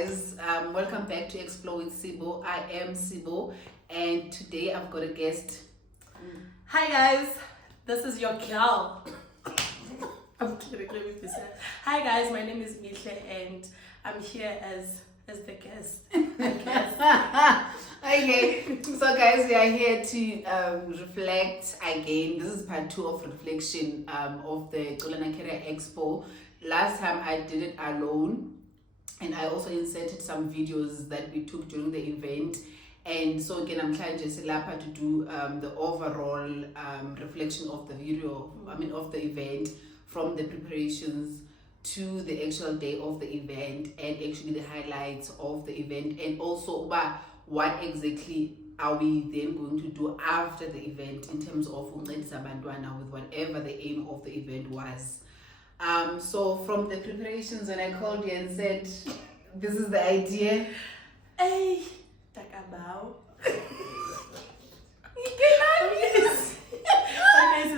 guys, welcome back to Expo with Sibo. I am Sibo, and today I've got a guest. Hi guys, this is your girl. I'm kidding, let me be serious. Hi guys, my name is Mihle and I'm here as the guest, I guess. Okay, so guys, we are here to reflect again. This is part 2 of reflection of the Colana Expo. Last time I did it alone, and I also inserted some videos that we took during the event. And so again, I'm trying just to do the overall reflection of the video, of the event, from the preparations to the actual day of the event, and actually the highlights of the event, and also what exactly are we then going to do after the event in terms of with whatever the aim of the event was. So from the preparations, when I called you and said, this is the idea. Hey, takabao. Okay,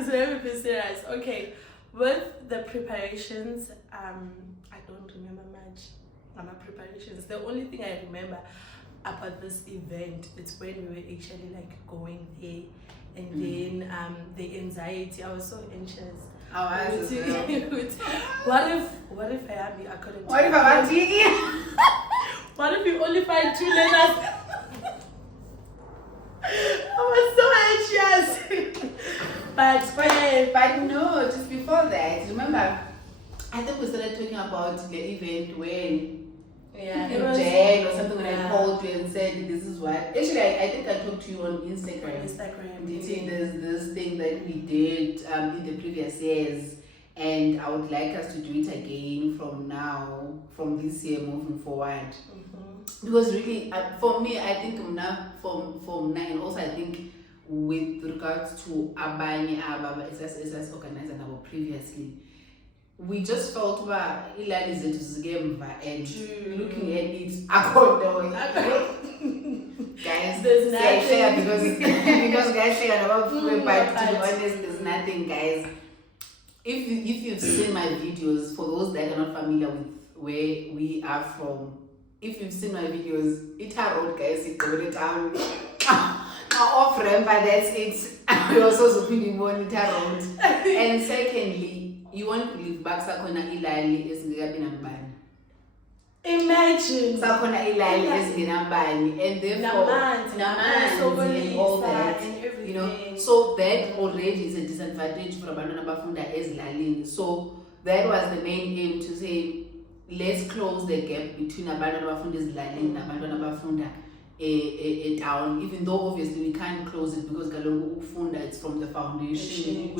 so let me be serious. Okay, with the preparations, I don't remember much about preparations. The only thing I remember about this event is when we were actually like going there, and then the anxiety. I was so anxious. What if I am I couldn't? What if I'm digging? What if you only find 2 letters? I was so anxious. But no, just before that, remember, I think we started talking about the event when Jen or something, when I called you and said this is what. Actually, I think I talked to you on Instagram. You see, there's this thing that we did in the previous years, and I would like us to do it again from this year moving forward. Because really, for me, I think now from now, and also I think with regards to Abani Ababa, as organized about previously, we just felt about Ilani Zetu's and looking at it, I don't know. Guys, there's nothing. because guys say about food, but to be honest, there's nothing, guys. If you've seen my videos, for those that are not familiar with where we are from, if you've seen my videos, it's a road, guys, it's going down. Now off ramp, but that's it. We also pretty one it road. And secondly, you want to live back Sakona Ilali is Gabinambani. Imagine Sakona Ilali is Ginambani, and therefore Namanzi and all that. And you know, so that already is a disadvantage for Abandona Bafunda as Lalin. So that was the main aim, to say let's close the gap between Abandona Bafunda's Lalin and Abandona Bafunda a town, even though obviously we can't close it because Galogo Ufunda, it's from the foundation.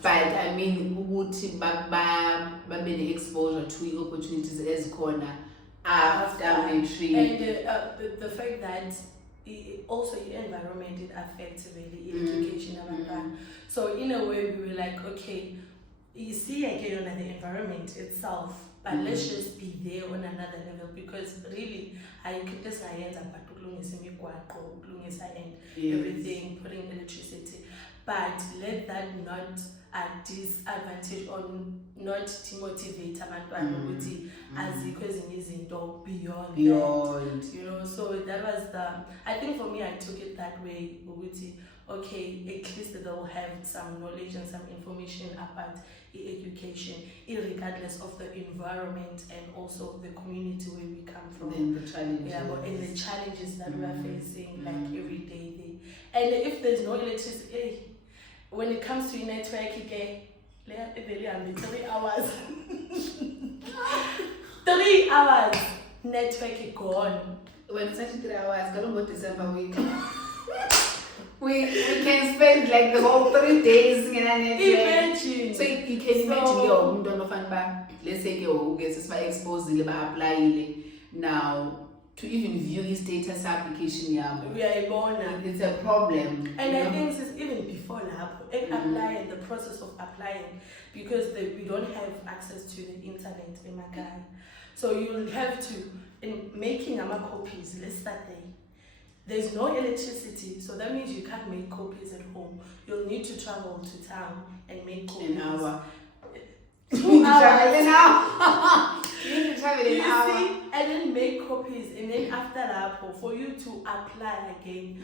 But I mean, ukuthi babe exposure to opportunities as corner after entry. And the fact that also your environment, it affects really education and that. So in a way we were like, okay, you see again on the environment itself, but let's just be there on another level, because really I could just and everything, putting electricity, but let that not a disadvantage or not demotivate abantwana as beyond that, you know. So that was I think for me, I took it that way. Okay, at least they'll have some knowledge and some information about education, regardless of the environment and also the community where we come from. And the challenges. And the challenges that we are facing like every day. And if there's no electricity, when it comes to network, 3 hours. 3 hours, network gone. When it's actually 3 hours, don't go December week. We can spend like the whole 3 days in a network. Imagine. So you can imagine, let's say you get exposed apply now to even view his status application. We are born. It's a problem. And I think it's even before applying, the process of applying, because we don't have access to the internet in Makai. So you'll have to, in making copies, let's start there. There's no electricity, so that means you can't make copies at home. You'll need to travel to town and make copies. An hour. 2 hours. An hour. You need to travel an You hour. see, and then make copies, and then after that, for you to apply again,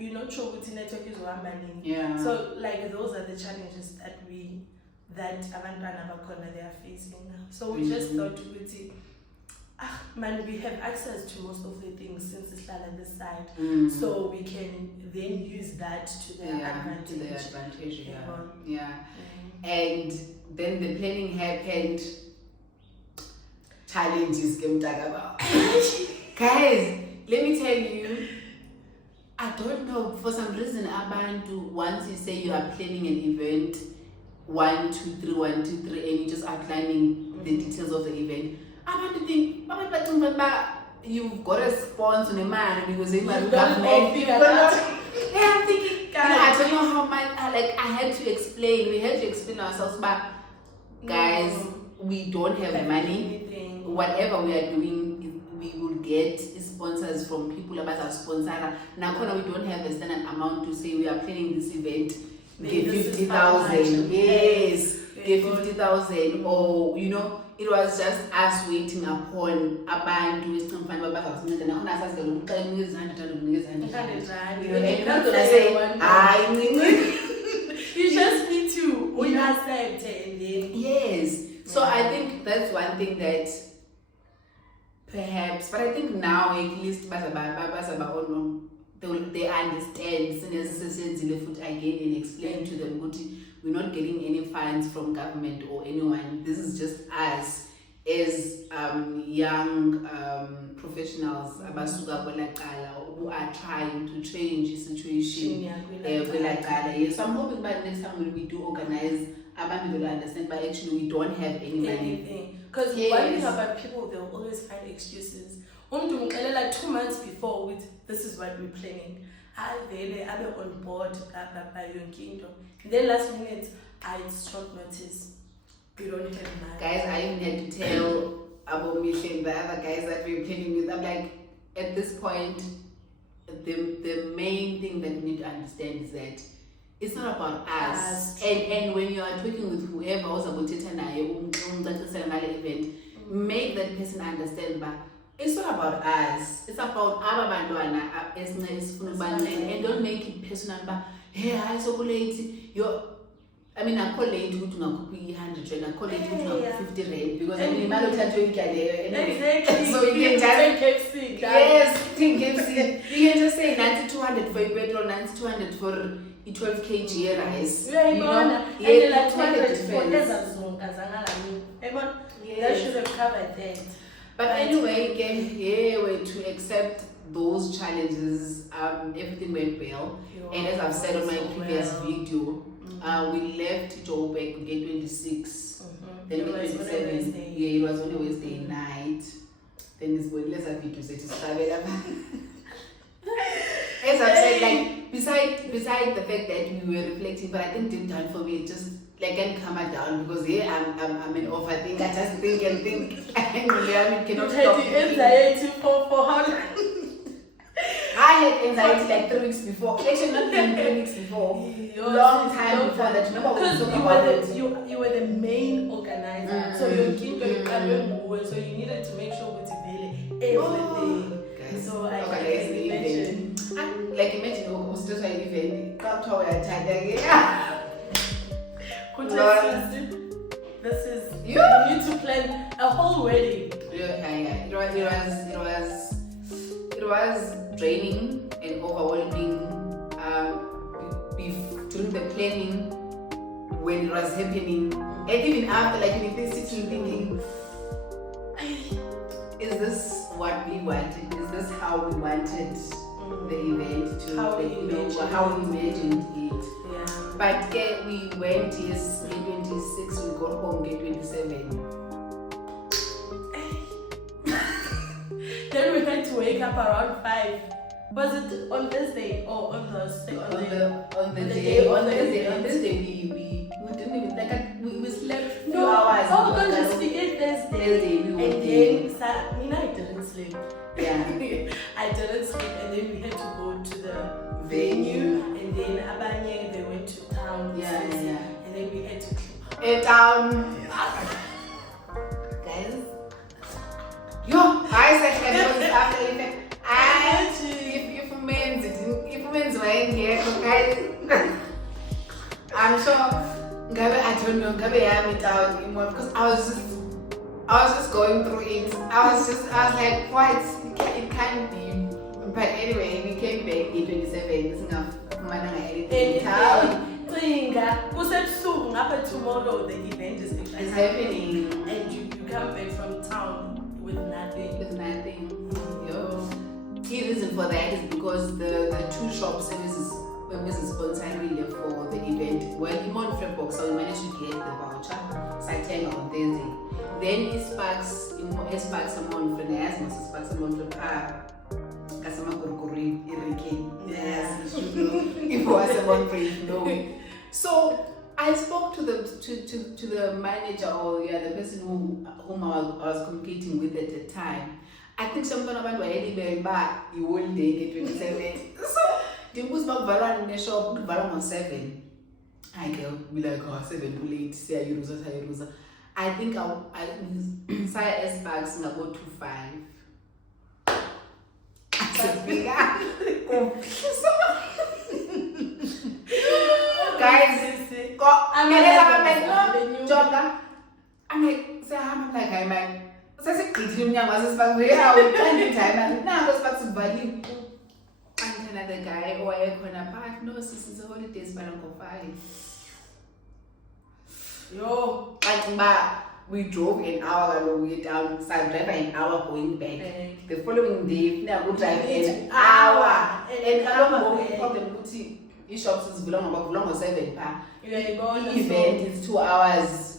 you're not sure which network is running. Yeah. So like those are the challenges that abantwana bakhona they are facing now. So we just thought man, we have access to most of the things since it's on this side, so we can then use that to their advantage. To their advantage, yeah. And then the planning happened. Challenges came about. Guys, let me tell you, I don't know, for some reason, Abantu, once you say you are planning an event, 1, 2, 3, 1, 2, 3, and you're just outlining the details of the event, Abantu think, you've got a sponsor on a man because they might government. Yeah, I'm thinking, I don't know how much, I had to explain, we had to explain ourselves, but guys, we don't have money. Whatever we are doing, we will get sponsors from people about our sponsor. Now, we don't have a standard amount to say we are planning this event. Give 50,000. Yes, give 50,000. Or it was just us waiting upon a band to some fun about us. And I'm not going to say, you just need to accept it. Yes. So I think that's one thing that perhaps, but I think now at least they understand again and explain to them we're not getting any funds from government or anyone. This is just us as young professionals who are trying to change the situation. So I'm hoping by next time when we do organize, people will understand, but actually we don't have any money. Because one thing about people, they'll always find excuses. 2 months before with this is what we're planning. They are on board by your kingdom. Then last minute, it's short notice. We don't have money. Guys, I even had to tell about Michelle, the other guys that we're planning with. I'm like, at this point, the main thing that we need to understand is that it's not about us. And when you are talking with whoever was about to event, make that person understand that it's not about us. It's about our bandwana, and don't make it personal. But hey, I so late. I call late to 100 rand. I call late to 50 rand because exactly. So you can just KFC. Yes, think KFC. You can just say 9200 for your petrol, 9200 for 12 kg rice. Yes, 200 that should have covered that. But anyway, again, to accept those challenges, everything went well. And as I've said on my previous video, we left Joburg gate 26. Then we 27. Yeah, it was on a Wednesday night. Then it's going less video set to travel. As I've said, beside the fact that we were reflecting, but I think deep down for me, it just can calm down because I'm an overthinker. I just think and think. I cannot stop. Anxiety for how long? I had anxiety 3 weeks before. Actually, not even 3 weeks before. Long time before that. Because you were the main organizer. So your kid so you needed to make sure with everything. So I can imagine. Imagine who's just like even this is you need to plan a whole wedding. It was draining and overwhelming during the planning when it was happening, and even after, you sitting thinking, is this what we wanted? Is this how we wanted the event to how we imagined it? Yeah. But we went day 26, we got home day 27. Then we had to wake up around 5. Was it on this day or on this day? On this day we didn't even we slept 2 hours. Oh, God, just forget Thursday. And then I didn't sleep. Yeah. I didn't sleep, and then we had to go to the venue, and then Abanye, they went to town. Yeah. And then we had to town. Guys, if men's wearing here, guys, I'm sure. I don't know. Because I was just going through it. I was like, what? It can't be. But anyway, we came back in 27. Tomorrow the event is happening. And you come back from town with nothing. Yo. Key reason for that is because the two shop services were sponsoring for the event. Well, in Montreal, so we managed to get the voucher. So I turned on Thursday. Then it sparks a Montreal. Yes, it was a Montreal. No. So I spoke to the manager or the person whom I was communicating with at the time. I think someone about you whole day 27. So the bus back in the shop on 7. I go be like 7 too late. Say Yuruza. I think I say S bags and I go to 5. Guys, I'm like, I'm like, so I said, "It's him. Yeah, was this we are time and now was back to value." And another guy, oh, I gonna pack. No, this is a holidays, but I'm 5. Yo, we drove an hour all the way down. So I drive an hour going back. The following day, I would drive an hour. And I don't know the booty. Shops is belong 7 pa. Event is 2 hours.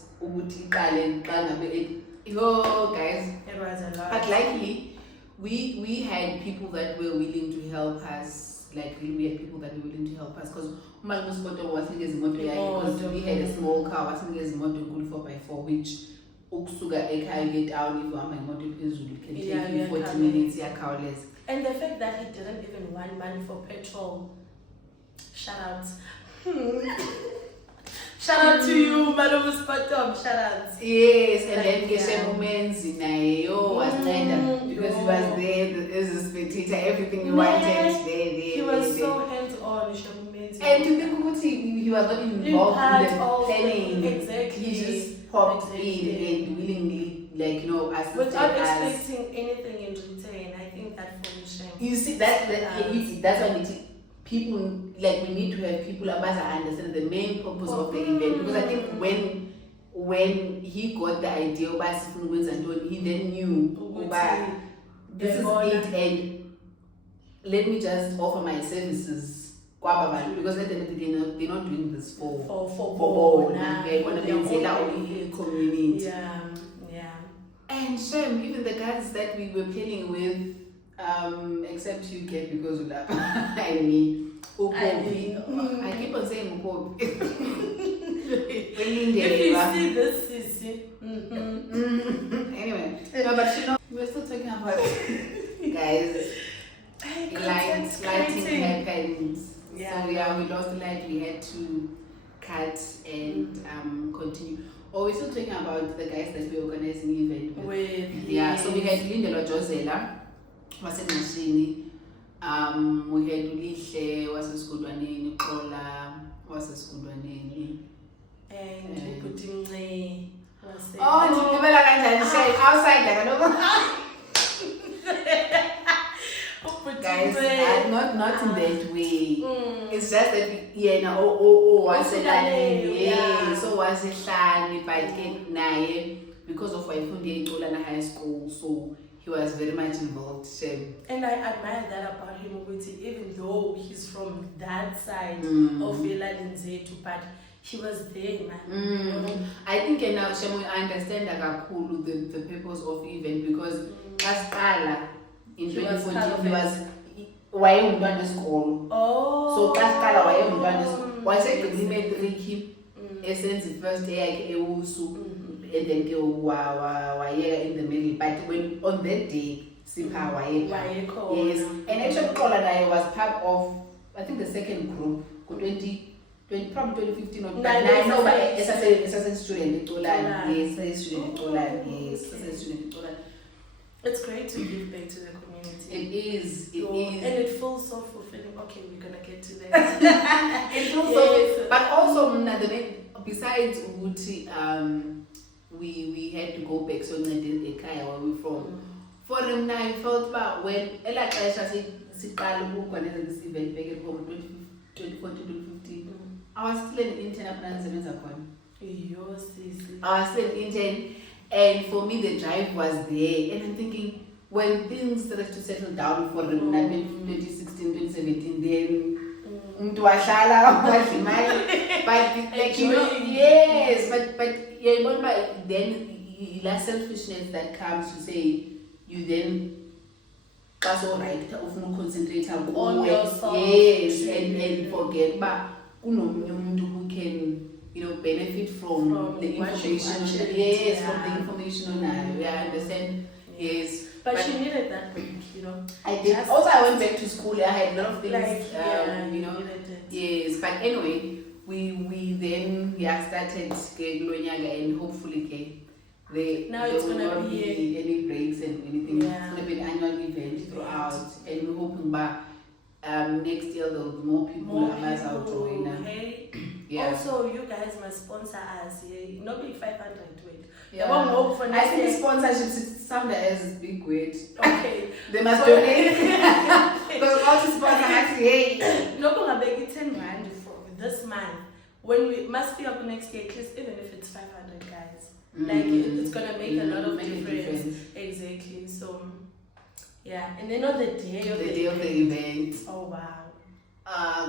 Yo, guys. It was a lot. But luckily, we had people that were willing to help us. Like we had people that were willing to help us because because we had a small car. Wasn't as motor good 4x4, which uksuga get down if my motor can take you 40 minutes. And the fact that he didn't even want money for petrol. Shout out. Shout out to you, Madam Spottom. Shout out. Yes, and then get moments in was because he was there as a spectator, everything you wanted there. He was so hands-on. And to think he was not involved in the planning. Exactly. He just popped in and willingly, assisted without us. expecting anything in return. I think that for shame. You see, that's why people we need to have people that understand the main purpose of the event, because I think when he got the idea of he then knew this is it, and let me just offer my services because at the end of the day they're not doing this for they're going to be community. Yeah. And shame, even the guys that we were playing with, except you get because of that. I keep on saying Ukobi. If you see this, sissy. Anyway, no, but we're still talking about guys. Lighting happens. Yeah. So we lost the light. We had to cut and continue. Oh, we're still talking about the guys that we're organizing event with. Yeah. So we had Linda Josela. Was in machine. We had Ulihle, was a Skudwanini, Kola, was a Skudwanini. And putting outside guys, not in that way. It's just that was it so was it but because of my food in Colana High School, so he was very much involved. And I admire that about him, even though he's from that side of Villa Linzetu, but he was there, man. I think now Shemo, I understand the purpose of the event because Kaskala in 2014 he was why umntwana school. So Kaskala why umntwana school. Why say we made Ricky essence the first day I and then go in the middle. But when on that day, yes, and actually Colana was part of I think the second group, 20 from 2015 or 2019. No, but as a student, yes. It's great to give back to the community. It is. And it feels so fulfilling. Okay, we're gonna get to that. It feels so. But also, besides Uguti, we had to go back. So where we from. For him, I felt about when Ella Kaisha said, this event back at home 2014 to 2015. I was still an intern at Nanzemezakon. I was still an intern, and for me the drive was there. And I'm thinking, when things started to settle down for him, 2016, 2017, then but like yes, but yeah, then the selfishness that comes to say you then pass all right of concentrate on yourself. Yes, and forget but who can benefit from the information. Yes, from the information on I understand. Yes. But she needed that break, I did. Also, I went back to school. I had a lot of things, Yes, but anyway, we then started and hopefully now there it's will gonna not be any breaks and anything. Yeah. It's gonna be an annual event throughout, and we're hoping by next year there will be more people out join. Hey. Yeah. Also, you guys must sponsor us. Yeah, not be 500 weight. Yeah. I think the sponsorships sound as big weight. Okay. They must donate. Because all the sponsors have to hey. No, gonna make it 10 rand for this month. When we must be up next year, at least even if it's 500 guys. Like it's gonna make a lot of difference. Exactly. So yeah. And then on the day of the event. Oh wow.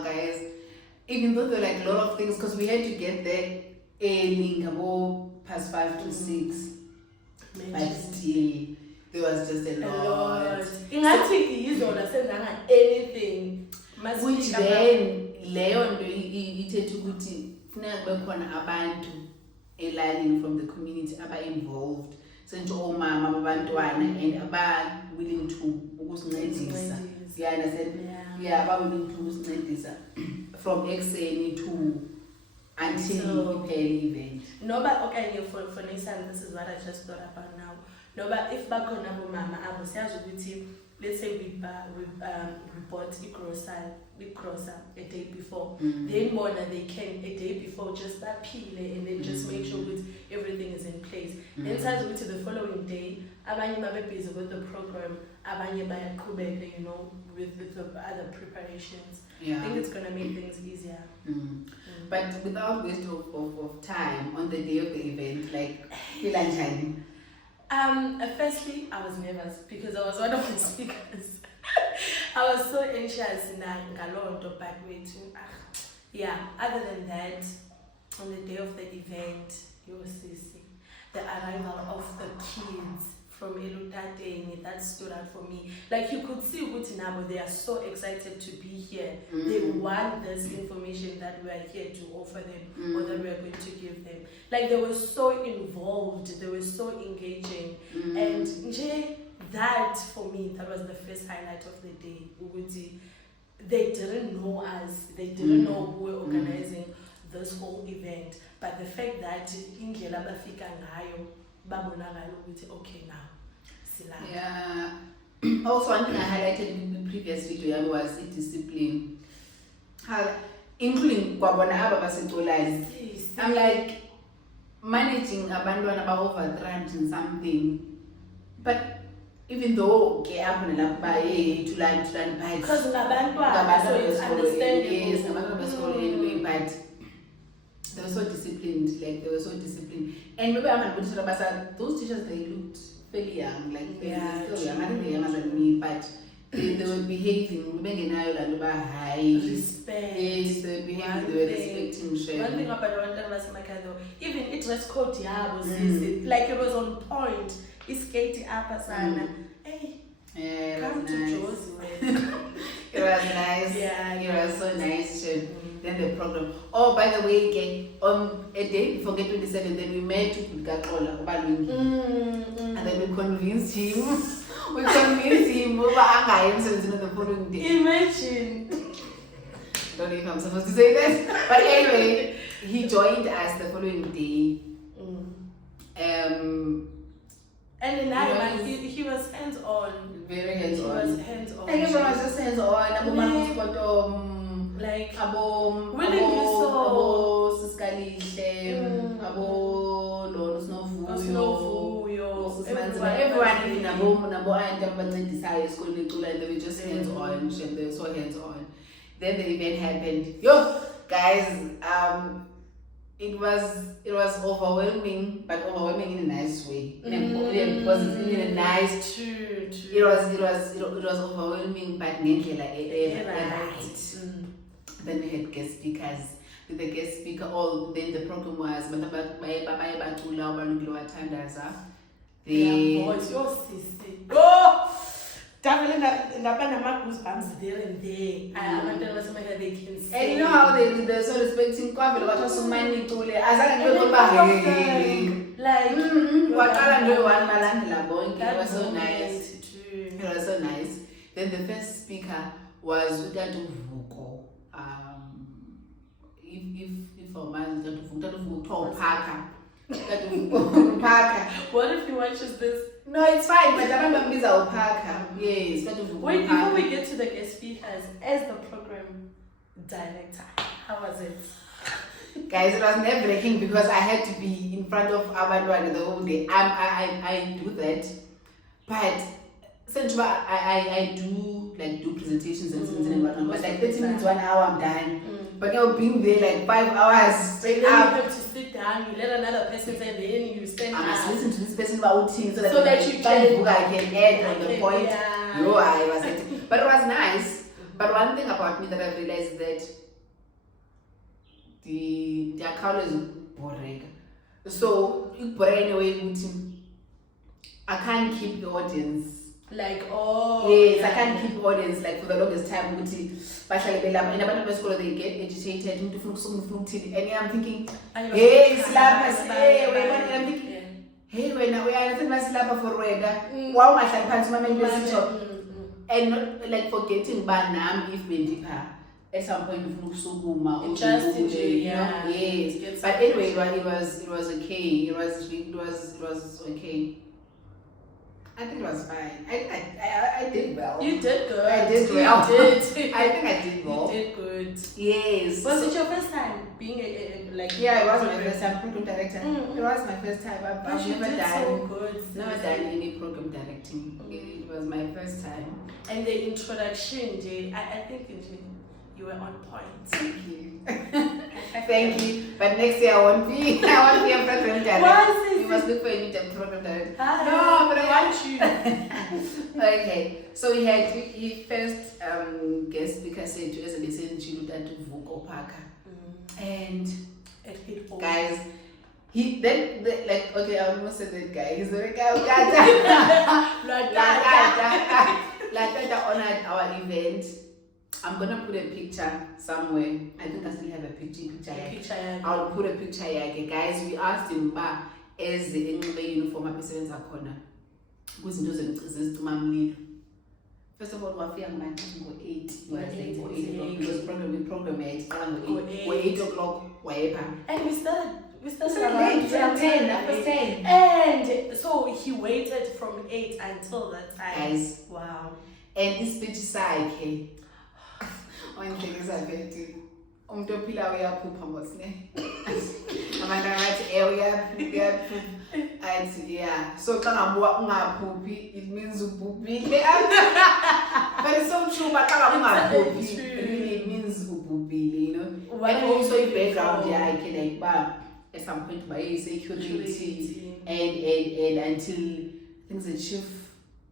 Guys. Even though there were like a lot of things, because we had to get there early, about past 5 to 6. But still, there was just a lot. Anything. Which then, Leon, he said to Guti, abantu elalini from the community aba involved. So omama abantwana and aba willing to ukusincedisa. You understand? Yeah, aba willing to ukusincedisa. From XN to until the event. No, but okay, for Nissan, this is what I just thought about now. No, but if back on mama, let's say we bought the grocer a day before. Then more than they can a day before just appeal and then just make sure that everything is in place. Then to the following day, abanye babe busy with the program, abanye baya kubeke, with the other preparations. Yeah. I think it's gonna make things easier. But without waste of time on the day of the event, like Filanjani. Firstly, I was nervous because I was one of the speakers. I was so anxious in Galonto, but yeah. Other than that, on the day of the event, you will see the arrival of the kids from Elutateng, that stood out for me. Like you could see Utinabo, they are so excited to be here. They want this information that we are here to offer them or that we are going to give them. Like they were so involved, they were so engaging. And that for me, that was the first highlight of the day. They didn't know us, they didn't know who were organizing this whole event. But the fact that Ingela Bafika Ngayo, okay now. Yeah. Also, one thing I highlighted in the previous video was the discipline. Including Kwabona Abba. I'm like managing abandon about over 300 and something. But even though to learn because so it's understandable. Yes, anyway, but they were so disciplined, And maybe I'm going to those teachers, they looked fairly young, like they were still young. I think they're younger than me, but they were behaving, high respect. Yes, they were behaving, they were respecting. One thing about even it was called Diabo, like it was on point. It's Katie Apasana. Hey. Yeah, come to nice. Josie. It was nice. Yeah, it was so nice. Then the program. Oh, by the way, again, on a day before Get 27, then we met with Gakola and then we convinced him. We convinced him over the following day. Imagine. Don't know if I'm supposed to say this, but anyway, he joined us the following day. And then he was hands on. Very hands He on. was hands on. Like everyone was just hands on. Like abo willingly so. Siskalihle, abo Lolo Snovuyo. Everyone Even nabo auntie abancedisayo esikoleni ecula, and they were just hands on, and they were so hands on. Then the event happened. Yo, guys, it was overwhelming, but overwhelming in a nice way. In a nice. True. It was overwhelming, but ngendlela right. Then we had guest speakers. With the guest speaker, then the program was Their voice, your sister. Oh, definitely goosebumps there and there. I wonder what somebody they can say. And you know how they're so respecting Kwabelo, what was so many to like it was so nice. It was so nice. Then the first speaker was Utatu Vuko. If our man Utatu Vuko Parker. What if he watches this? No, it's fine, but I remember Miza Parker. Yes, wait, before we get to the guest speakers, as the program director, how was it? Guys, it was nerve-wracking because I had to be in front of Abandwana the whole day. I do that, but since I do presentations and things and whatnot, but like 30 minutes, 1 hour, I'm done. But now being there like 5 hours straight up. You have to sit down, you let another person say, then you stand up. I must listen to this person about things so that you can add on the point. Yeah. I was it. But it was nice. But one thing about me that I realized is that the account is boring. So anyway, I can't keep the audience. Like, yes, I can't keep audience like for the longest time. In a school they get agitated and I'm thinking, hey, slap us, hey, I'm thinking, hey, when we are nothing but slap for red. Wow, my pants, my and not like forgetting Banam if Bendipa. At some point, we look so good, yes. But anyway, it was okay. It was okay. I think it was fine. I did well. You did good. I did well. You did. I think I did well. You did good. Yes. Was it your first time being Yeah, it was my first time program director. It was my first time. I've never done any program directing. It was my first time. And the introduction, Jay, I think you were on point. Thank you. Thank you. But next year I won't be a program director. You must look for a new program director. No, but I want you. Okay. So we had first guest speaker said to us and they said to Vuko Parker. And guys, he then okay, I almost said that guy. He's the guy Latata honored our event. I'm gonna put a picture somewhere. I think I still have a picture. I'll put a picture here. Guys, we asked him as the uniform episodes are corner. Who's doing first of all, we're 8. We're 8 o'clock because we program at 8 o'clock. And we started late, 10. And so he waited from 8 until that time. Guys, wow. And this speech side, one thing is I bet you. Umtopila uyaphupha mosne. Amanda ngathi uyaphupha. Yeah. So xa ungaphuphi it means ubhubhile. But it's so true, but xa ungaphuphi it means ubhubhile, you know. And also in background I can at some point by security and until things are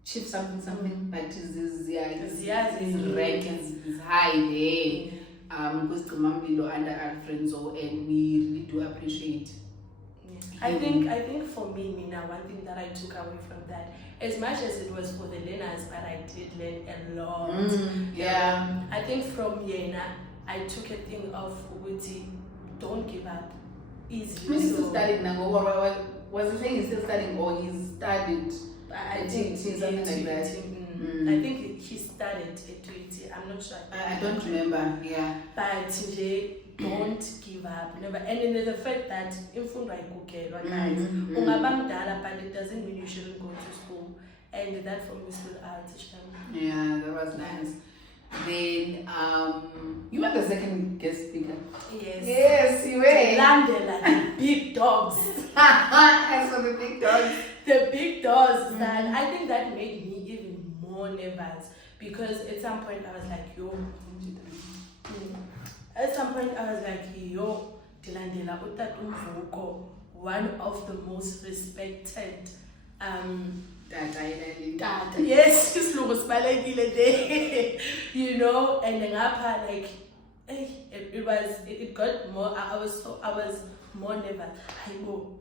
chief something, but his rank is high there. Because Kamambilo under Alfredo, and we really do appreciate. I think for me, Mina, one thing that I took away from that, as much as it was for the learners, but I did learn a lot. Yeah. I think from Yena, I took a thing of Uguti, don't give up. Easily. He's still studying now. Was the thing he's still studying or he's studied? I think something like that. I think he started at 20. I'm not sure. I don't remember. Yeah. But don't give up, never. And then the fact that imfundo ayigugelwa guys, ungaba mdala, but it doesn't mean you shouldn't go to school. And that for me stood out. Yeah, that was nice. Then you were the second guest speaker. Yes, you were. Landela, the big dogs. I saw the big dogs. The big dogs, and I think that made me even more nervous because at some point I was like, yo. At some point I was like, yo, Dilandela Utat one of the most respected yes, his look was day, you know, and then like it got more. I was more nervous. I go,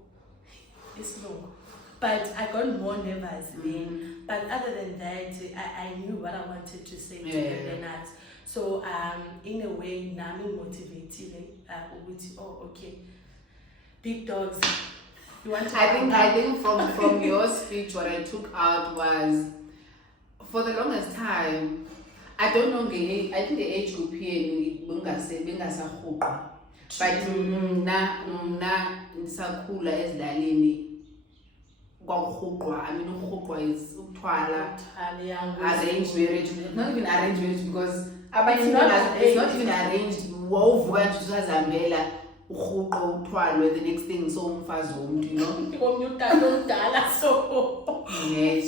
it's long, but I got more nervous then. But other than that, I knew what I wanted to say to the learners. So in a way, now I'm motivated. Oh, okay, big dogs. I think from your speech, what I took out was, for the longest time, I don't know, I think the age group here, but mna ngisakhula ezilalini kwakuhugqwa. I mean ukuhugqwa is ukuthwala, arranged marriage, not even arranged marriage because it's not even arranged. Wawuvuka nje usazihambela uhuqo uthwalwe the next thing so umfazi womuntu, you know, ngomntana omdala so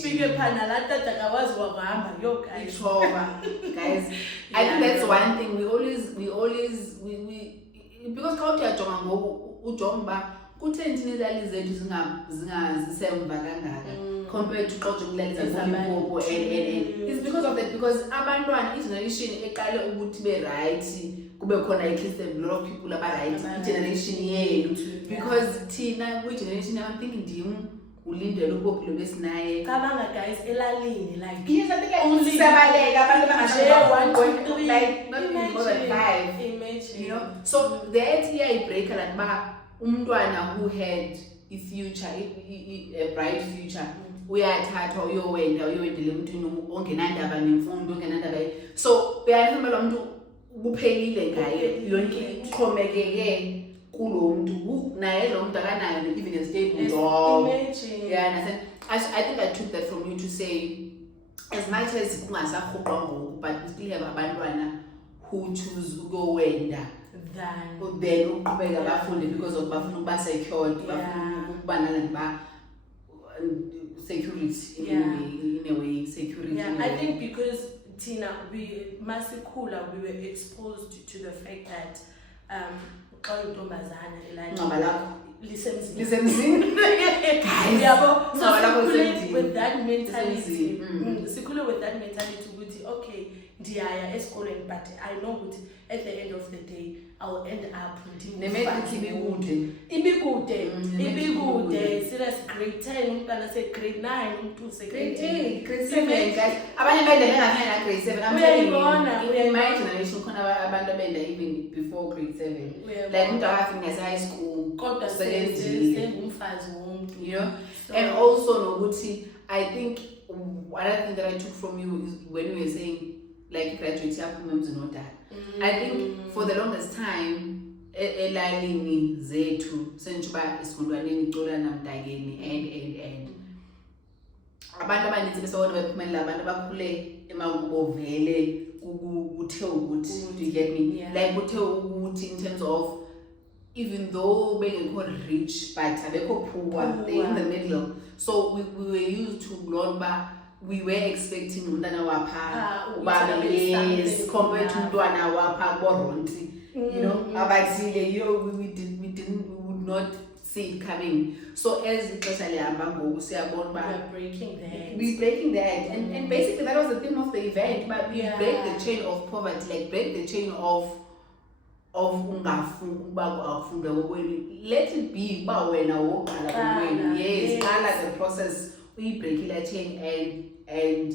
fike phana la tata kawazi wahamba yo guys. Guys, I think that's one thing we always because xa uyajonga ngoku ujonga uba kutheni thina izilali zethu zingazisemva kangaka compared to xa ujonga izilali zaseLimpopo and it's because of that, because abantwana igeneration eqale ukuthi be right kube khona at least a lot of people right generation yenu, because thina kwi-generation I'm thinking ndim ulindele uPopulo besinaye cabanga guys elalini like yes, I think like sisabaleka abantu bangashiya like not even more than 5, imagine, you know. So that year breaker like ba umntwana who had a future, a bright future, uyathathwa uyowendela emntwini ongenandaba nemfundo ongenandaba. So uyahamba lo muntu kuphelile ngaye yonke uxhomekeke kulo muntu naye lo muntu akanayo even a stable job. Yeah, I think I took that from you to say, as much as kungasahugqwa ngoku, but we still have abantwana who choose ukuyowenda then uqhubeka bafunde because of bafuna ukuba secured, bafuna ukuba nalaba security in a way security. Yeah, I think because Tina, we Masikula, we were exposed to the fact that listen with that mentality. With that mentality, okay, ndiyaya esikolweni, but I know that at the end of the day I will end up ibikude serious grade 10 umntwana se grade 9 umntu se grade 8 grade 7 guys abanye benda bengafika grade 7. I'm telling you, in my generation khona abantu abenda even before grade 7 like umuntu akafika high school kodwa sengumfazi womuntu, you know. And also nokuthi I think another thing that I took from you is when you were saying like graduate yakho memzi nodala. I think for the longest time elalini zethu senjuba isifundwaneni icolana mdakeni and abantu abaninzi besawona bephumelela abantu abakhule emakubo vele uthe ukuthi, do you get me? Like uthe ukuthi in terms of even though bengekho rich but abekho poor, they in the middle. So we were used to lomba, we were expecting umntana wapha ubaba yes compared to umntwana wapha boronti, you know, abathile, you know, we would not see it coming. So as ixesha lihamba ngoku siyabona ba we breaking that and basically that was the theme of the event, but we break the chain of poverty, like break the chain of ungafunda kokwenu. Let it be ba wena woqala kokwenu. Yes, qala the process, we break that chain and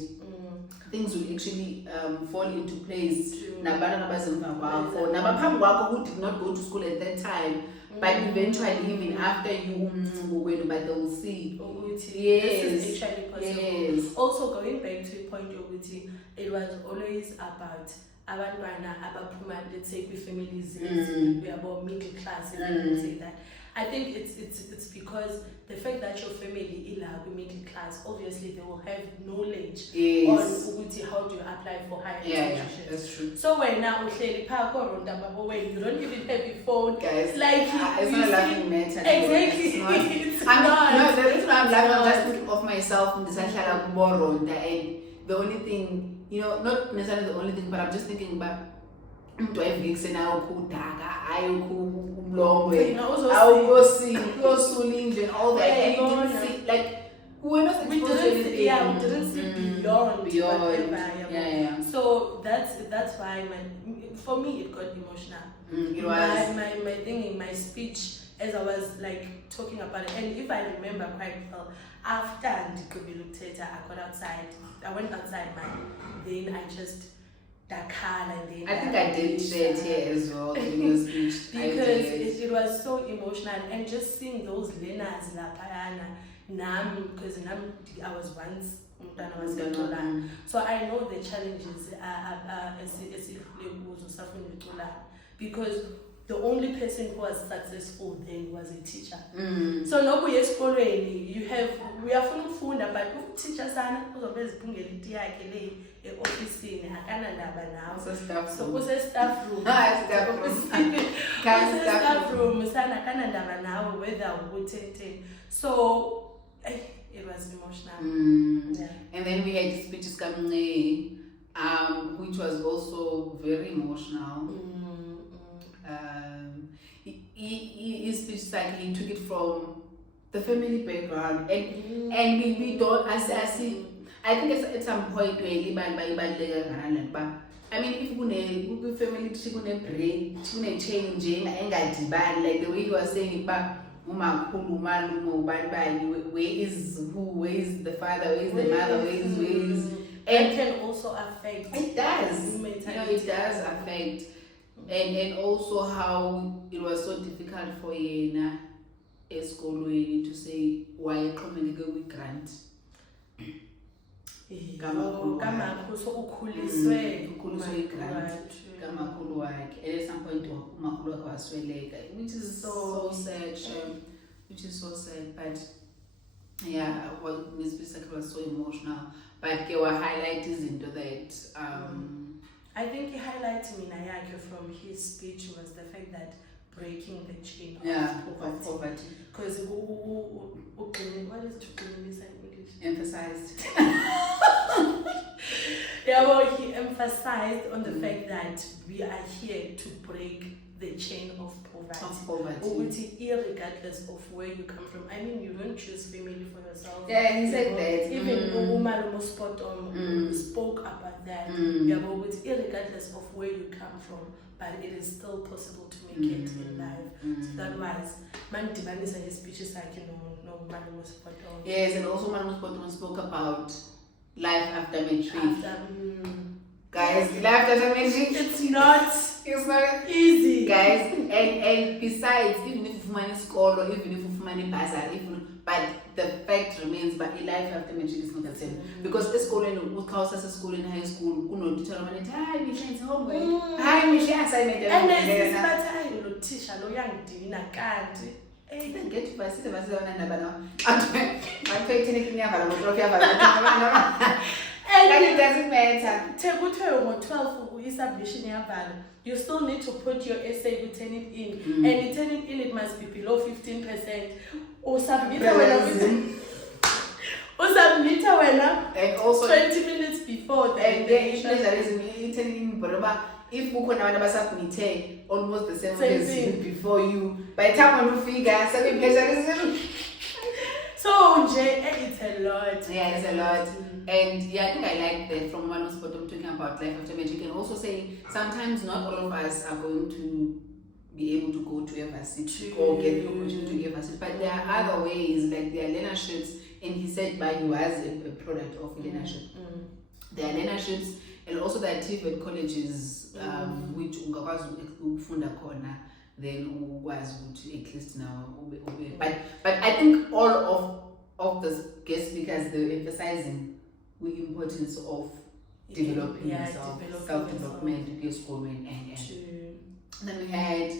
things will actually fall into place. Nabantwana abazemva kwakho nabaphambi kwakho who did not go to school at that time, but eventually even after you but they will see this is actually possible. Also going back to the point of it was always about abantwana abaphuma, let's say, kwi-families we are about middle class, and I can say that. I think it's because the fact that your family is middle class, obviously they will have knowledge on how do you apply for higher education. Yeah, that's true. So when now you don't even have a phone, guys. Like It's not a laughing matter. Exactly. It's not. No, the reason I'm laughing, I'm just thinking of myself in this and the only thing, not necessarily the only thing, but I'm just thinking about ayivekise nayo khudaka ayokubulongwe awuyosulinje and all that, and you didn't see, like, we were not exposed to anything. We didn't see beyond whatever. Yeah. So that's why for me it got emotional. It was my thing in my speech, as I was like talking about it, and if I remember quite well, after Ndikubuluteta, I went outside then I just Dakar, and then I think I did share it here as well in your speech. Because it was so emotional, and just seeing those learners because I was once so I know the challenges because the only person who was successful then was a teacher. So now we are full but teacher sana uzobezipungela iti yakhe le office so staff room staff room sana kana ndaba nawe whether ukuthi so it was emotional. Yeah. And then we had speeches coming which was also very emotional. His speech, like, he took it from the family background, and we don't. I see. I think at some point where I mean, if you family break, changing, like the way you are saying, where is who, where is the father, where is the mother, where is and can also affect. It does. It does affect. And also how it was so difficult for yena esikolweni to say why exhomekeke kwi-grant so ukhuliswe i-grant kamakhulu wakhe, and at some point umakhulu wakhe wasweleka, which is so sad, but yeah, this piece was so emotional, but ke wa-highlight izinto that I think he highlighted Minayake from his speech was the fact that breaking the chain of poverty. Because what is in English? Emphasized. He emphasized on the fact that we are here to break the chain of poverty. Irregardless of where you come from. I mean, you don't choose family for yourself. Yeah, he said that. Even Umar spoke about that. Irregardless of where you come from, but it is still possible to make it in life. So that was Man Divanis and his speeches like Yes, and also Man spoke about life after matric. Guys, life after matric, it's not easy, guys. And besides, even if you find school or even if you find bursary, but the fact remains, but life after matric is not the same. Because the school in high school, no teacher man, hi, Michelle, homework. Hi, Michelle, assignment. And then teacher, no young dinner card. Hey, then get to Vasita I'm taking and it doesn't matter. Take 12 establishing you still need to put your essay to turn it in, and you turn it in, it must be below 15%. Or submit and also 20 minutes before. And then if you can almost the same as before you, by the time when you figure some plagiarism. So it's a lot. Yeah, it's a lot. And yeah, I think I like that from one spot I'm talking about life after marriage. You can also say sometimes not all of us are going to be able to go to university or get the opportunity to university, but there are other ways, like there are learnerships, and he said by you as a product of learnership. There are learnerships, and also there are TVET colleges which ungakwazi ukufunda khona, then ukwazi ukuthi at least now but I think all of the guest speakers, they're emphasizing the importance of developing yourself, self-development, and then we had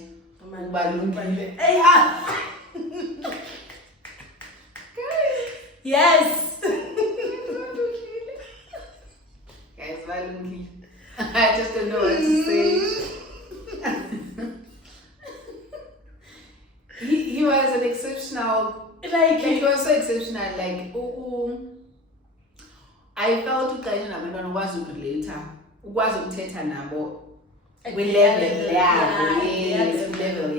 yes. Guys, I just don't know what to say. he was an exceptional, he was so exceptional, I felt ukuthi nabantwana ukwazi ukurelate, ukwazi ukuthetha nabo kwi-level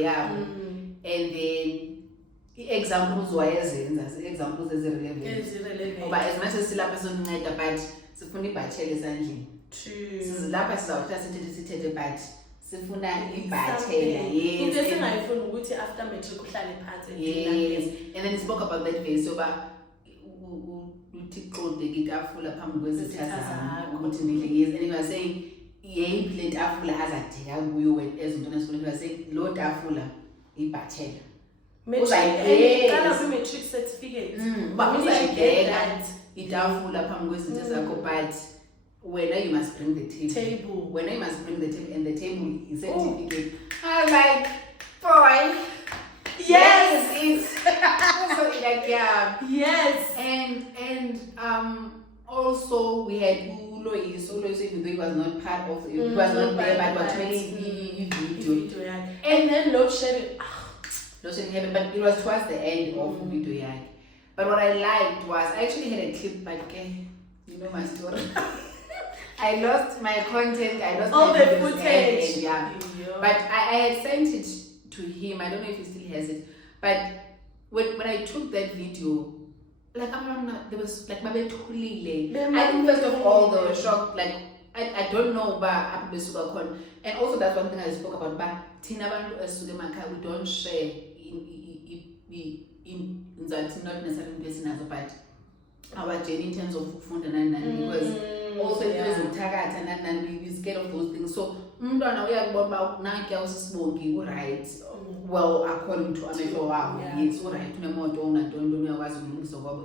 yabo, and then i-examples wayezenza, i-examples ezirelevant, ngoba as much as silapha sokunceda but sifuna ibhatshela esandleni, sizilapha sizawuhlala sithethe but sifuna ibhatshela, into esingayifuni ukuthi after matric uhlale phansi, and then he spoke about that phase yoba uthixo itafula phambi kwezitha zam ukuthi nidle, and he was saying yeyiphi le tafula azadika kuyo ezintweni esifuna, he was saying loo tafula ibhatshela qala kwi-matric certificate uzayibheka itafula phambi kwezitha zakho, but whether you must bring the table, whether you must bring the table, and the table is certificate. I was like, boy, yes, it's so yes, and also we had Lois, even though he was not part of it, he was not there, but was making video, and then load sharing happened, but it was towards the end of the video. But what I liked was I actually had a clip, but you know my story. I lost my content, I lost all my the footage. But I had sent it to him. I don't know if he still has it. But when I took that video, there was like I think first of all they were shocked, I don't know but and also that's one thing I spoke about, but we don't share in that, not necessarily person, but our journey in terms of kufunda because also it was and we scared of those things. So umntwana uyakubona nanke awusibongi right, well according to amehlo wabo, yes right, unemoto unantoni uyakwazi ukulungisa kwabo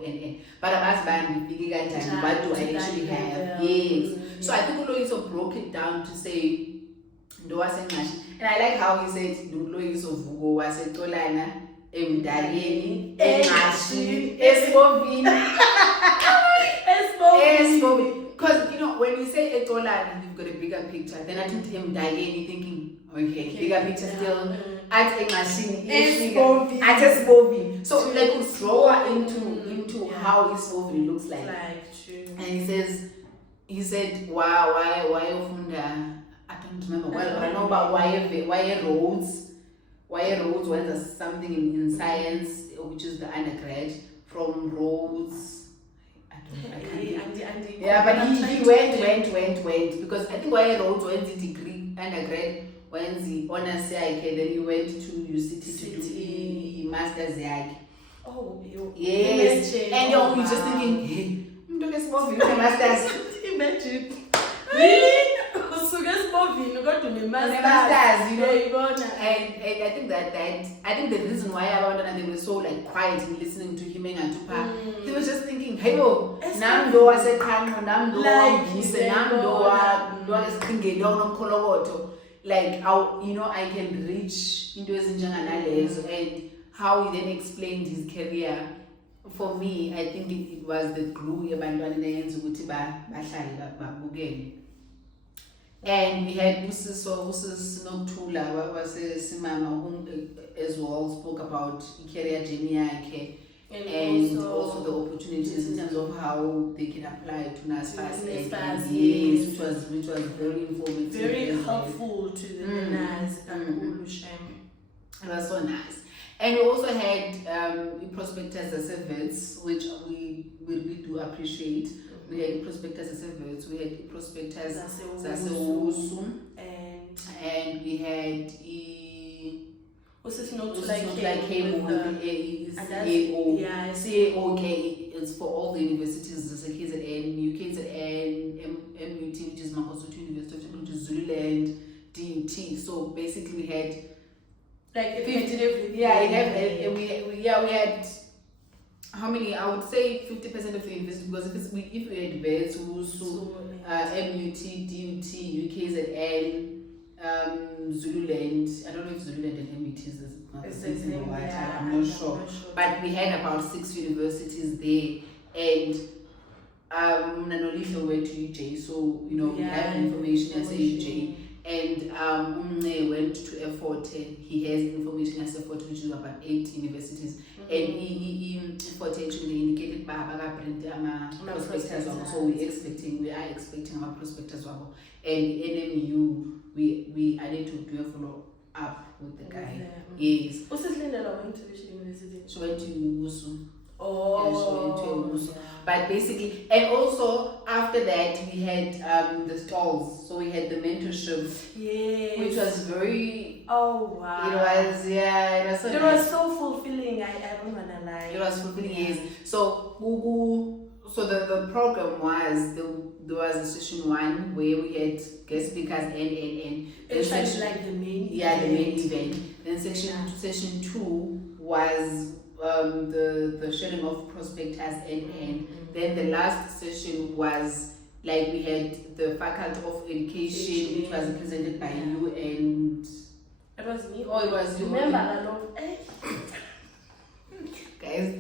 but abazi bani bifike kanjani, what do I actually have, yes. So I think Loiso broke it down to say ndo wasenqashi, and I like how he said Loiso vuko wasecolana emdaleni enqashi esibovini because you know when we say Colana, you've got a bigger picture. Then I took him Diane thinking, okay, bigger picture still at a machine, at a spobi. So like we draw into how his spobi looks like. And he said, why Ofunda? I don't remember. Well, I know about why roads was something in science, which is the undergrad from roads. But he went because I think why roads went the degree undergrad, when the honors then he went to UCT to do the master's yes, and you're just thinking, hey, masters. Imagine really masters, you know, and I think the reason why they were so quiet and listening to him and to they were just thinking, hey, Nando was a kind Nando how I can reach into his and how he then explained his career. For me, I think it was the glue and we had Usis Noctula, was Simama, whom as well spoke about career journey and also the opportunities in terms of how they can apply to NASFAS yes, which was very informative, very helpful to the NAS. It was so nice. And we also had prospectors as efforts, which we really do appreciate. We had prospectors as efforts, we had prospectors Zasewusu, and we had CAO, it's for all the universities, the KZN, UKZN, MUT, which is Mangosuthu University, which is Zululand, DUT. So basically we had like 50 everything. We had how how many? I would say 50% of the university, because if we had vets, So, MUT, DUT, UKZN, Zululand. I don't know if Zululand and MUT is not the same thing or what. I'm not sure. But we had about 6 universities there, and Nanolifo went to UJ, so we have information as a UJ. And Umne went to F40. He has information as F40, which is about 8 universities. And he actually indicated by print prospectors. So we are expecting our prospectors. And NMU, we need to do a follow up with the guy. Yes. What's his name? Went to which university? She went to Wusu. Oh. Yeah, she went to Wusu. But basically, and also after that we had the stalls. So we had the mentorship, which was very. Oh wow! It was it was so fulfilling. I don't wanna lie. It was fulfilling, yes. So so the program was there was a session 1 where we had guest speakers and it's like the main the main event. Then session 2 was the sharing of prospectors and then the last session was like we had the Faculty of Education, which was presented by you, and it was me. Oh, it was you. Remember, guys,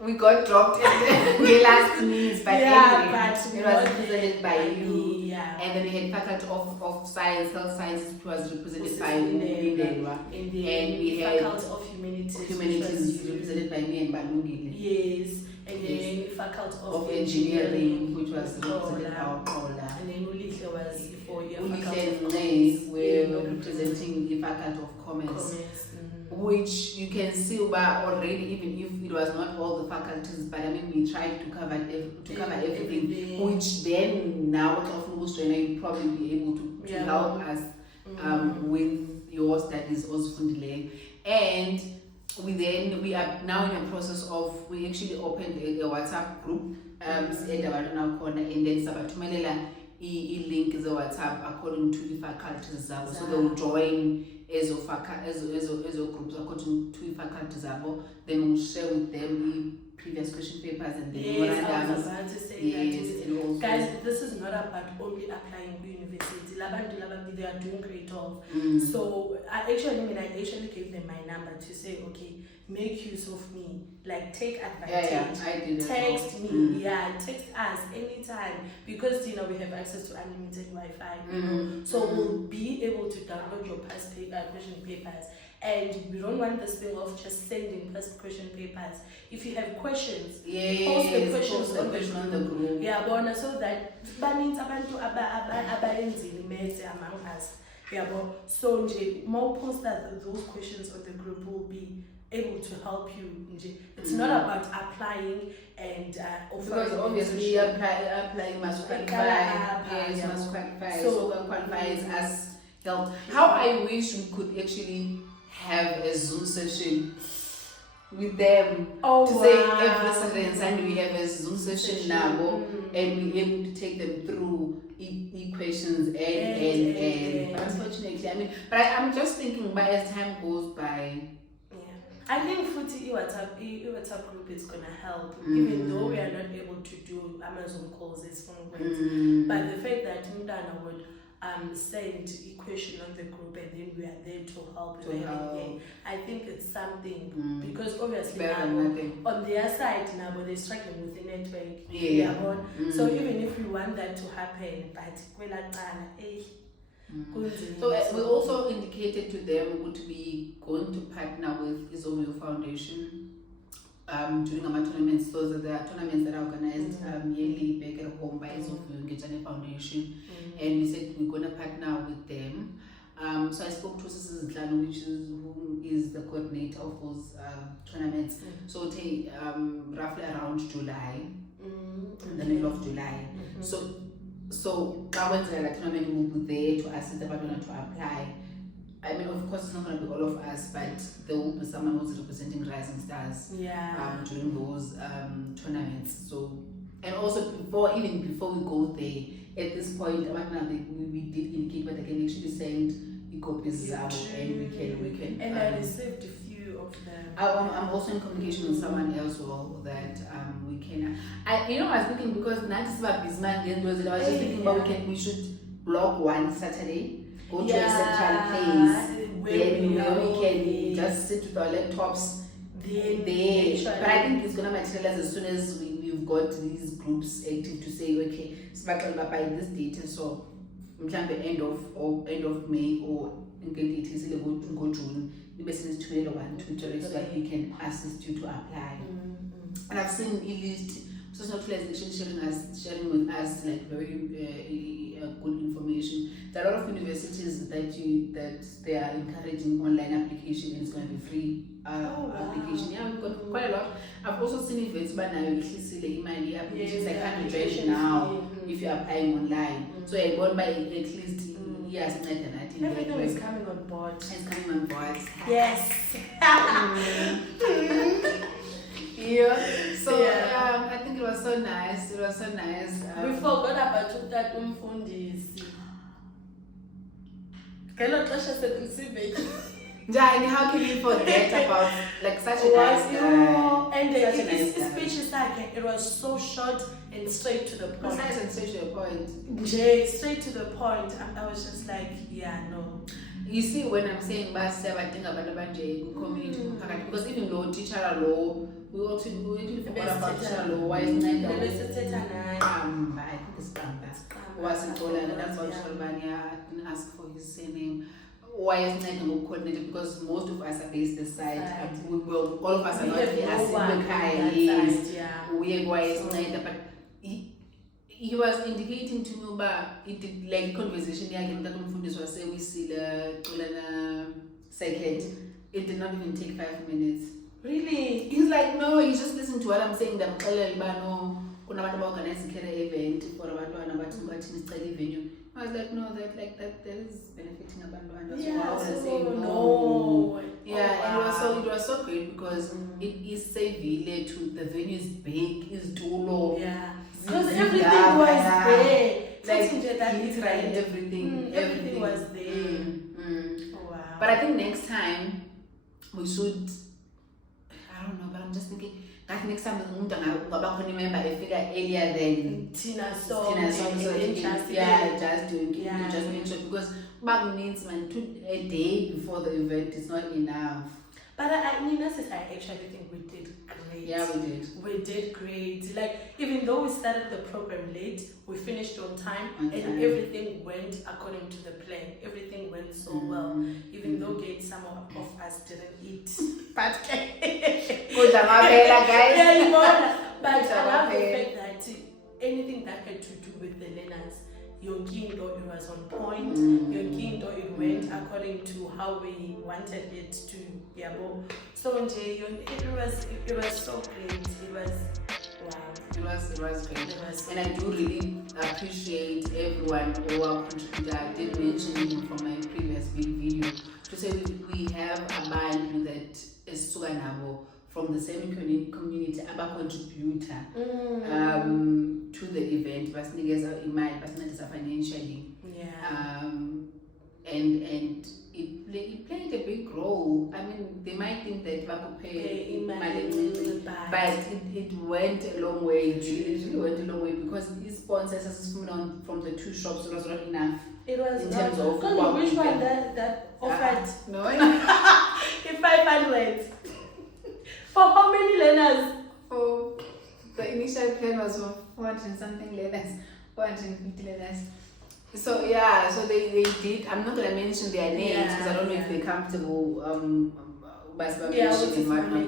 we got dropped in the last minutes, but anyway, but it was presented by you. Yeah. And then we had Faculty of Science, Health Sciences, which was represented by Udenwa. And we had Faculty of Humanities represented by me and Balungile. Yes. And then Faculty of Engineering, which was represented by Colana. And then Ulihle was for your Faculty of were representing the Faculty of Commerce. Which you can see already, even if it was not all the faculties, but I mean we tried to cover everything. Which then now you probably be able to help us with your studies also. And we are now in a process of, we actually opened a WhatsApp group and then sabathumelela link the WhatsApp according to the faculties, so they'll join as groups according to the faculties. Then we'll share with them the previous question papers and the memorandums. Guys, this is not about only applying to university. They are doing great job. So I actually gave them my number to say, okay, make use of me, like take advantage. I did. Text me, text us anytime, because we have access to unlimited Wi-Fi. So we'll be able to download your past question papers. And we don't want this thing of just sending past question papers. If you have questions, post the questions on the group. So that among us. So more post those questions on the group will be able to help you. It's not about applying and because obviously applying must qualify. Must qualify. So qualifies as help. How I wish we could actually have a Zoom session with them to say every Saturday and Sunday we have a Zoom session now, and we're able to take them through equations and but unfortunately, I'm just thinking by as time goes by. I think Futi WhatsApp group is gonna help, even though we are not able to do Amazon calls as phone calls. But the fact that Mudana would send equation on the group and then we are there to help. I think it's something, because obviously now, on their side now, but they're struggling with the network. So even if we want that to happen, but so we also indicated to them would be going to partner with Izomio Foundation during our tournaments. Those are the tournaments that are organized yearly back at home by Izomio Ngejane Foundation, and we said we're going to partner with them. So I spoke to Sister Zlano, who is the coordinator of those tournaments. So take roughly around July, in the middle of July. So Kawenza tournament will be there to assist the partner to apply. I mean, of course, it's not going to be all of us, but there will be someone who's representing Rising Stars during those tournaments. So, and also before we go there, at this point, we did indicate that they can actually send copies and we can. And I received a few of them. I'm also in communication with someone else, well, that we can. I was thinking because not just about Bismarck, I was just thinking about we should block one Saturday, go to a central place, where we can just sit with our laptops there. But I think it's gonna materialize as soon as we've got these groups active to say, okay, Sparkle by this date, and so end of May or it is go June. The best is to one Twitter so that we can assist you to apply. And I've seen e-list social organization sharing with us like very good information. There are a lot of universities that they are encouraging online application, and it's going to be free application. Yeah, we've got quite a lot. I've also seen events, but now you see the email applications. I can't be joined now if you're applying online. So I got by at least everything is coming on board. It's coming on board. Yes. Yeah. So I think it was so nice. It was so nice. We forgot about that umfundisi. Jani, how can you forget about like such a nice guy? And his speech is like it was so short and straight to the point. Nice and straight to the point. Straight to the point. And I was just like, yeah, no. You see, when I'm saying I think about the community because even though teacher law, we forgot about teacher law. Why is it I think it's was in Colana, that's what Shalbania didn't ask for his surname. Why is it not coordinated? Because most of us are based aside. All of us are not we are why is not, but he was indicating to me about it like conversation was say we see the Colana circuit. It did not even take 5 minutes. Really? He's like, no, you just listen to what I'm saying. That organize a event for venue. I was like, no, that is benefiting Abandon. Yeah, I was saying no. Yeah, it was so great because it is Seville to the venue is big, is Dolo. Yeah. Because everything was there. Like everything was there. Wow. But I think next time we should, I don't know, but I'm just thinking that next time we're going to remember a figure earlier than Tina just make sure because back means a day before the event is not enough. But I actually think we did great. Yeah, we did. We did great. Like, even though we started the program late, we finished on time, and everything went according to the plan. Everything went so well. Even though some of us didn't eat. But but I love the fact that anything that had to do with the learners, your kingdom, it was on point. Your kingdom, it went according to how we wanted it to. Yeah, so it was so great. It was wow. It was great. And I do really appreciate everyone who contributed. I did mention even from my previous video to say we have a band that is Suganabo from the same community, a contributor to the event, financially. Yeah. And it played a big role. I mean, they might think that Vaku pay money, but it went a long way. It really went a long way because these sponsors us from the two shops. It was not enough. It was in not. terms of which one that offered? No. In 500. For how many learners? For the initial plan was for 400 something learners, 450 learners. So yeah, so they did. I'm not gonna mention their names because I don't know if they're comfortable. By mentioning what they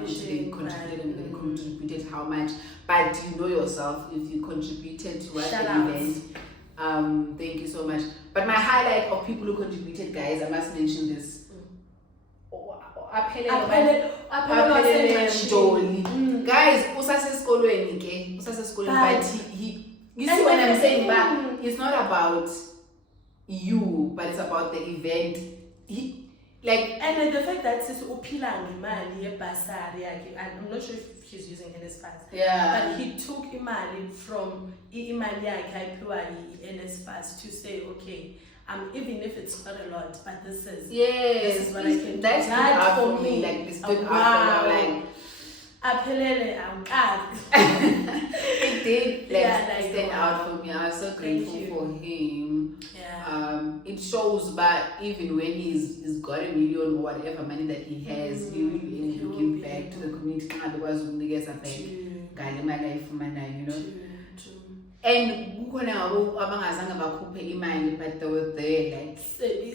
contributed and they contributed how much. But you know yourself if you contributed to what the event. Thank you so much. But my highlight of people who contributed, guys, I must mention this. Guys, but he you see what I'm saying, but it's not about you, but it's about the event. And the fact that says Upila Imali Basari, I'm not sure if he's using NSFAS. Yeah. But he took Imali from Imali NSFAS to say, okay, Even if it's not a lot, but this is what I can do. That's good That out for for me. me. Like this good Wow. out for me. Like Apelele, I'm cut. it did stand out for me. I was so grateful for him. Yeah. It shows, but even when he's got $1 million or whatever money that he has, he will be able to give back to the community. Otherwise, we get something. You know. And kukhona abangazange bakhuphe imali, but they were there, like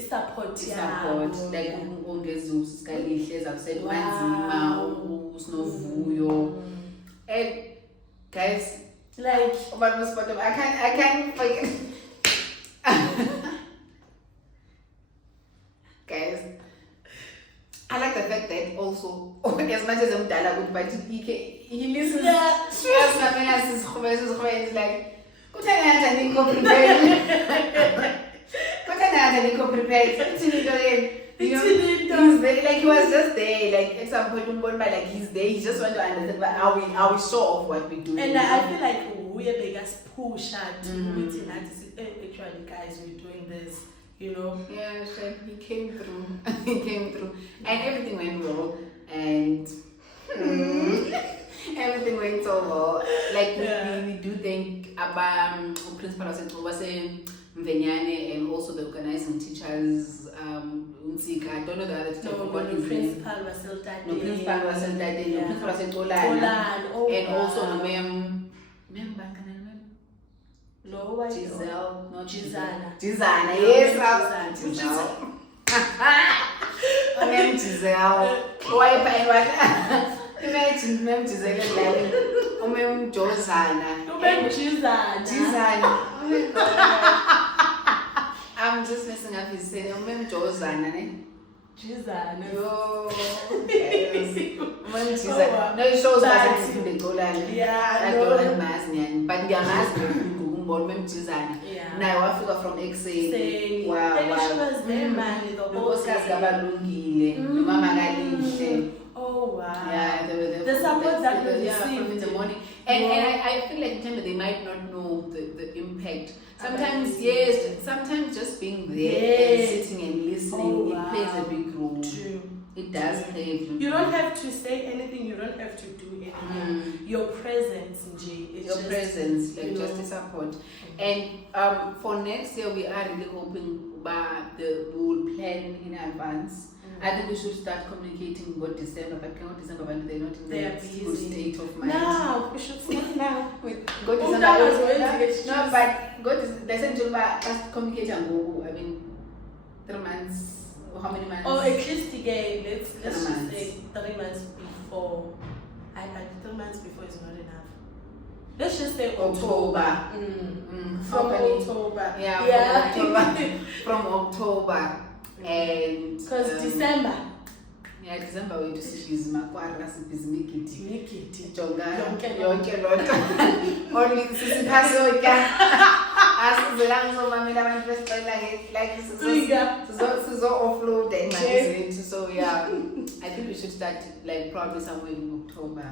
support, like ungezusi sikalihle ezakusaid manzima usinovuyo. And guys, like I can't forget. Guys, I like the fact that also, as much as I'm dala, but he listens. Yes, I mean, as his like, what I Nico prepared. He's there, like he was just there, like at some point, like he's there. He just want to understand, but are we show off what we do? And I feel like we're biggest push to meeting actually, guys, we're doing this. You know? Yeah, sure. He came through. And everything went well. And everything went so well. Like, we do thank Principal Wasem Mvenyane and also the organizing teachers. Unsika, I don't know the other teacher. Principal was still that No, Principal was still that day. No, Principal was Colana. And also the ma'am. Giselle, not Gisana, yes, Giselle. Her name Giselle. Why, imagine, Ma'am Giselle, like, Ma'am Josana. Gisana. I'm just messing up his name. Ma'am Josana, Gisana. Yo, Ma'am Gisana. No, it shows us that they go like, I don't know, but they are asking. Yeah. Now I figure from Expo. Wow. And she was there, man, the whole Oh wow. Yeah, the support that we received in the morning. And I feel like they might not know the impact. Sometimes sometimes just being there and sitting and listening, it plays a big role. True. It does play. You don't have to say anything, you don't have to do anything. Your presence, presence, like just the support. And for next year, we are really hoping that we'll plan in advance. I think we should start communicating about December, but cannot December when they're not in the good state of mind. No, we should start now. Go December. No, but go to December, communicate and go. I mean, 3 months. How many months? Oh, at least again, let's just say 3 months before. I 3 months before is not enough. Let's just say October. From October. Yeah. From October. And because December. Yeah, December we do see makwara Mikiti. Yonke lot. Only sisiphasoka. Asizilanga somamela abantu besicela like sizo offload and so yeah. I think we should start like probably somewhere in October.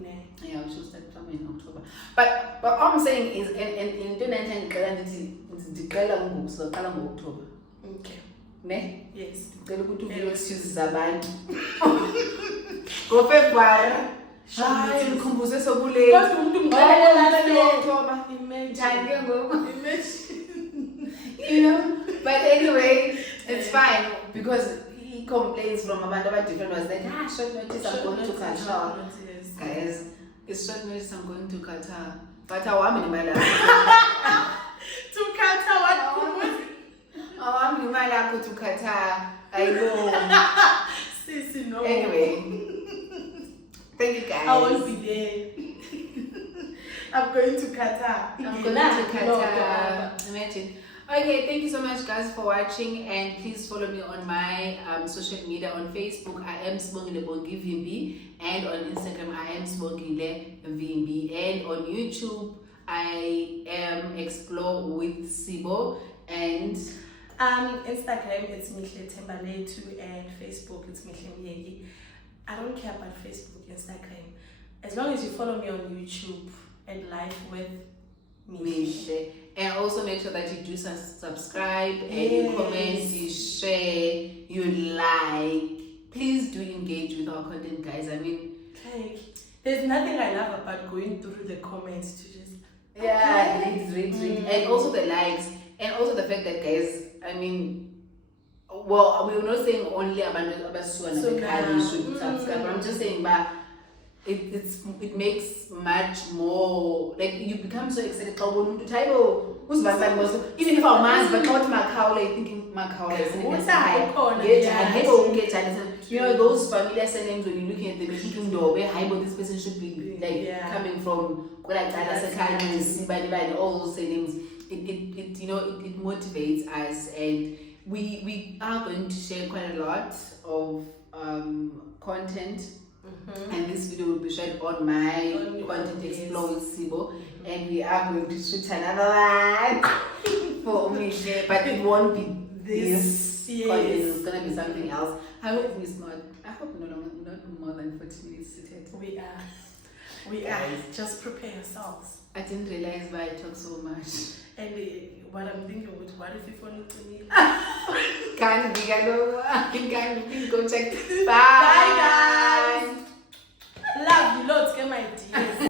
Yeah, we should start somewhere in October. But all I'm saying is in 2019 it's declare October. Okay. Ne? Yes. Ngicela ukuthi uvule excuses zabantu. Go February. Hayi ngikhumbuze sokuleni. Kodwa umuntu ngicela October. Imagine. You know, but anyway, it's fine because he complains from abantu different was like, short notice I'm going to Qatar. Guys, it's short notice I'm going to Qatar. But awami nimali to Qatar what? Awami nimali to Qatar. I know. Sissy, no. Anyway, thank you guys. I won't be there. I'm going to Qatar. I'm going to Qatar. Imagine. Okay, thank you so much guys for watching, and please follow me on my social media. On Facebook I am Sibongile Bongi VMB, and on Instagram I am Sibongile VMB, and on YouTube I am Explore with Sibo, and Instagram it's Mihle Tembale too, and Facebook it's Mihle Myegi. I don't care about Facebook, Instagram, as long as you follow me on YouTube and Life with Mihle. And also make sure that you do subscribe and you comment, you share, you like. Please do engage with our content, guys. I mean, like, there's nothing I love about going through the comments to just read. And also the likes, and also the fact that, guys, I mean, well, we were not saying only about you should subscribe, but I'm just saying, but it makes much more, like, you become so excited. Even if I'm mad, but not Macau, like thinking Macau, you know, those familiar surnames when you're looking at them, you're thinking, no, where this person should be, like, coming from, all those surnames. It you know, it motivates us, and we are going to share quite a lot of content. And this video will be shared on my content Expo with Sibo, and we are going to shoot another one for me, but it won't be this content. It's gonna be something else. I hope it's not. I hope not more than 40 minutes seated. We are. Just prepare yourselves. I didn't realize why I talk so much. And what I'm thinking with, what if you follow to me? Can't be, go check. Bye. Bye, guys. Love you lots, get my ideas.